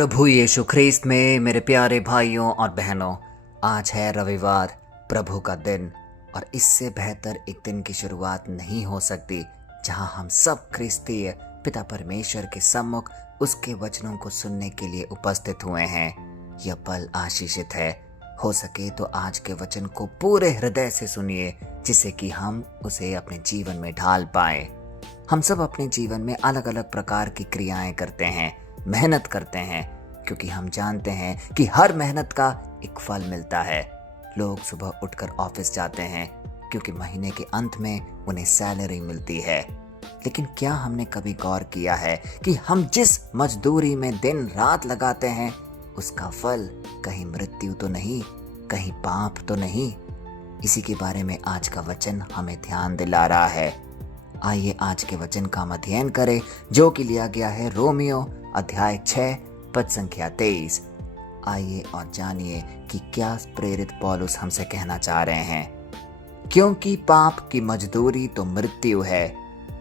प्रभु यीशु ख्रीस्त में मेरे प्यारे भाइयों और बहनों, आज है रविवार, प्रभु का दिन। और इससे बेहतर एक दिन की शुरुआत नहीं हो सकती जहां हम सब ख्रिस्तीय पिता परमेश्वर के सम्मुख उसके वचनों को सुनने के लिए उपस्थित हुए हैं। यह पल आशीषित है। हो सके तो आज के वचन को पूरे हृदय से सुनिए, जिससे कि हम उसे अपने जीवन में ढाल पाए। हम सब अपने जीवन में अलग अलग प्रकार की क्रियाएं करते हैं, मेहनत करते हैं, क्योंकि हम जानते हैं कि हर मेहनत का एक फल मिलता है। लोग सुबह उठकर ऑफिस जाते हैं क्योंकि महीने के अंत में उन्हें सैलरी मिलती है। लेकिन क्या हमने कभी गौर किया है कि हम जिस मजदूरी में दिन रात लगाते हैं, उसका फल कहीं मृत्यु तो नहीं, कहीं पाप तो नहीं? इसी के बारे में आज का वचन हमें ध्यान दिला रहा है। आइए आज के वचन का हम अध्ययन करें, जो कि लिया गया है रोमियो अध्याय 6 पद संख्या 23। आइए और जानिए कि क्या प्रेरित पौलुस हमसे कहना चाह रहे हैं। क्योंकि पाप की मजदूरी तो मृत्यु है,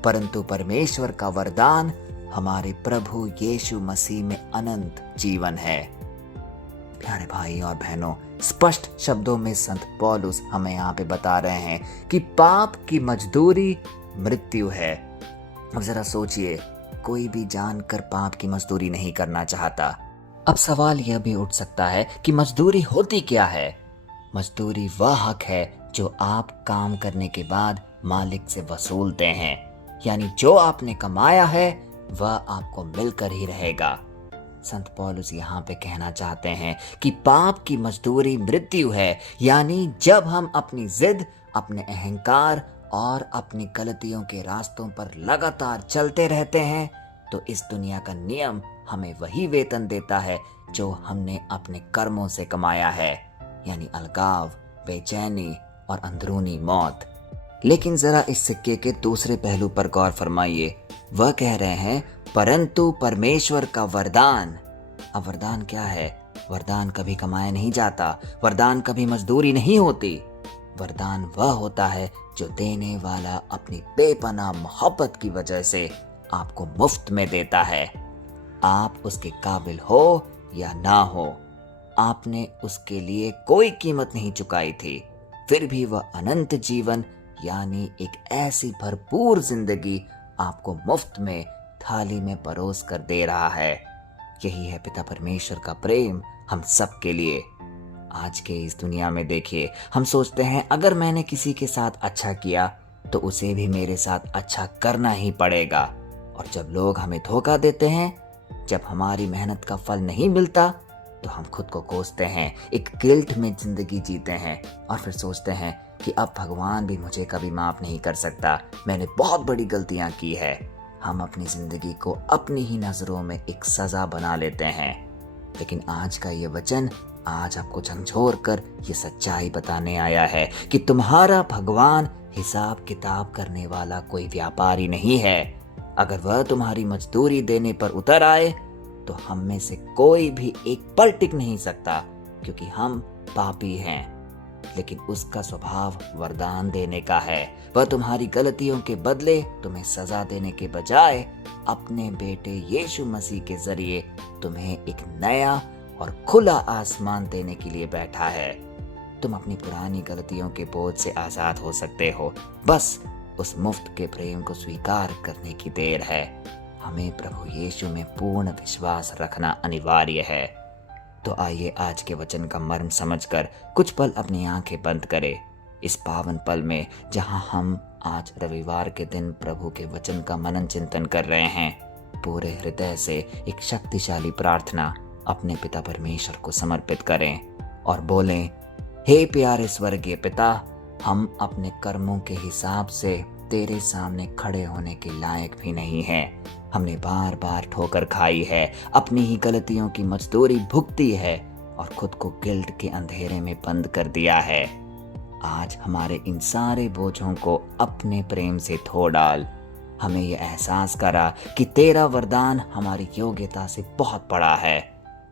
परंतु परमेश्वर का वरदान हमारे प्रभु यीशु मसीह में अनंत जीवन है। प्यारे भाई और बहनों, स्पष्ट शब्दों में संत पौलुस हमें यहाँ पे बता रहे हैं कि पाप की मजदूरी मृत्यु है। अब जरा सोचिए, कोई भी जानकर पाप की मजदूरी नहीं करना चाहता। अब सवाल यह भी उठ सकता है कि मजदूरी होती क्या है? मजदूरी वह हक है जो आप काम करने के बाद मालिक से वसूलते हैं, यानी जो आपने कमाया है वह आपको मिलकर ही रहेगा। संत पौलुस यहाँ पे कहना चाहते हैं कि पाप की मजदूरी मृत्यु है, यानी जब हम अपनी जिद, अपने अहंकार और अपनी गलतियों के रास्तों पर लगातार चलते रहते हैं, तो इस दुनिया का नियम हमें वही वेतन देता है जो हमने अपने कर्मों से कमाया है, यानी अलगाव, बेचैनी और अंदरूनी मौत। लेकिन जरा इस सिक्के के दूसरे पहलू पर गौर फरमाइए। वह कह रहे हैं परंतु परमेश्वर का वरदान। अब वरदान क्या है? वरदान कभी कमाया नहीं जाता, वरदान कभी मजदूरी नहीं होती। वरदान वह होता है जो देने वाला अपनी बेपनाह मोहब्बत की वजह से आपको मुफ्त में देता है। आप उसके काबिल हो या ना हो, आपने उसके लिए कोई कीमत नहीं चुकाई थी, फिर भी वह अनंत जीवन यानी एक ऐसी भरपूर जिंदगी आपको मुफ्त में थाली में परोस कर दे रहा है। यही है पिता परमेश्वर का प्रेम हम सब के लिए। आज के इस दुनिया में देखिए, हम सोचते हैं अगर मैंने किसी के साथ अच्छा किया तो उसे भी मेरे साथ अच्छा करना ही पड़ेगा। और जब लोग हमें धोखा देते हैं, जब हमारी मेहनत का फल नहीं मिलता, तो हम खुद को कोसते हैं, एक गिल्ट में जिंदगी जीते हैं और फिर सोचते हैं कि अब भगवान भी मुझे कभी माफ नहीं कर सकता, मैंने बहुत बड़ी गलतियां की है। हम अपनी जिंदगी को अपनी ही नजरों में एक सजा बना लेते हैं। लेकिन आज का ये वचन आज आपको झंझोर कर ये सच्चाई बताने आया है कि तुम्हारा भगवान हिसाब किताब करने वाला कोई व्यापारी नहीं है। अगर वह तुम्हारी मजदूरी देने पर उतर आए तो हम में से कोई भी एक पल टिक नहीं सकता, क्योंकि हम पापी हैं। लेकिन उसका स्वभाव वरदान देने का है। वह तुम्हारी गलतियों के बदले तुम्हें सजा देने के बजाय अपने बेटे यीशु मसीह के जरिए तुम्हें एक नया और खुला आसमान देने के लिए बैठा है। तुम अपनी पुरानी गलतियों के बोझ से आजाद हो सकते हो। बस उस मुफ्त के प्रेम को स्वीकार करने की देर है। हमें प्रभु यीशु में पूर्ण विश्वास रखना अनिवार्य है। तो आइए आज के वचन का मर्म समझकर कुछ पल अपनी आंखें बंद करें। इस पावन पल में जहां हम आज रविवार के दिन प्रभु के वचन का मनन चिंतन कर रहे हैं, पूरे हृदय से एक शक्तिशाली प्रार्थना अपने पिता परमेश्वर को समर्पित करें और बोलें, हे प्यारे स्वर्गीय पिता, हम अपने कर्मों के हिसाब से तेरे सामने खड़े होने के लायक भी नहीं हैं। हमने बार बार ठोकर खाई है, अपनी ही गलतियों की मजदूरी भुगती है और खुद को गिल्ट के अंधेरे में बंद कर दिया है। आज हमारे इन सारे बोझों को अपने प्रेम से धो डाल। हमें यह एहसास करा कि तेरा वरदान हमारी योग्यता से बहुत बड़ा है।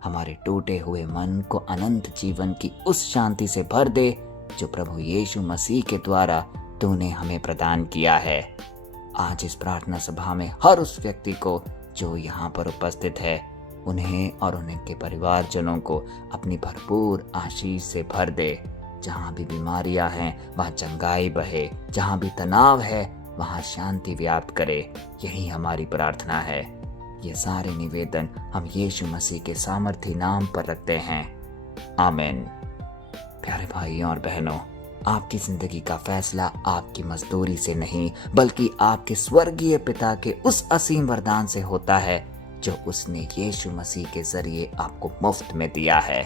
हमारे टूटे हुए मन को अनंत जीवन की उस शांति से भर दे जो प्रभु यीशु मसीह के द्वारा तूने हमें प्रदान किया है। आज इस प्रार्थना सभा में हर उस व्यक्ति को जो यहाँ पर उपस्थित है, उन्हें और उनके परिवारजनों को अपनी भरपूर आशीष से भर दे। जहाँ भी बीमारियां हैं वहाँ चंगाई बहे, जहाँ भी तनाव है वहाँ शांति व्याप्त करे। यही हमारी प्रार्थना है। ये सारे निवेदन हम यीशु मसीह के सामर्थी नाम पर रखते हैं। आमीन। प्यारे भाइयों और बहनों, आपकी जिंदगी का फैसला आपकी मजदूरी से नहीं बल्कि आपके स्वर्गीय पिता के उस असीम वरदान से होता है जो उसने यीशु मसीह के जरिए आपको मुफ्त में दिया है।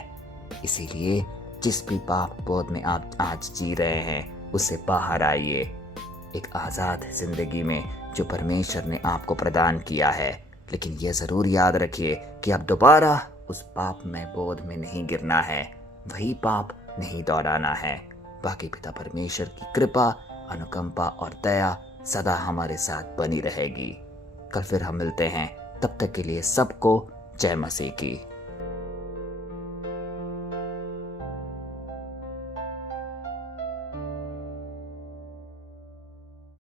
इसीलिए जिस भी पाप बोध में आप आज जी रहे हैं उससे बाहर आइए, एक आज़ाद जिंदगी में जो परमेश्वर ने आपको प्रदान किया है। लेकिन यह ज़रूर याद रखिए कि अब दोबारा उस पाप में बोध में नहीं गिरना है, वही पाप नहीं दोहराना है। बाकी पिता परमेश्वर की कृपा, अनुकंपा और दया सदा हमारे साथ बनी रहेगी। कल फिर हम मिलते हैं, तब तक के लिए सबको जय मसीह की।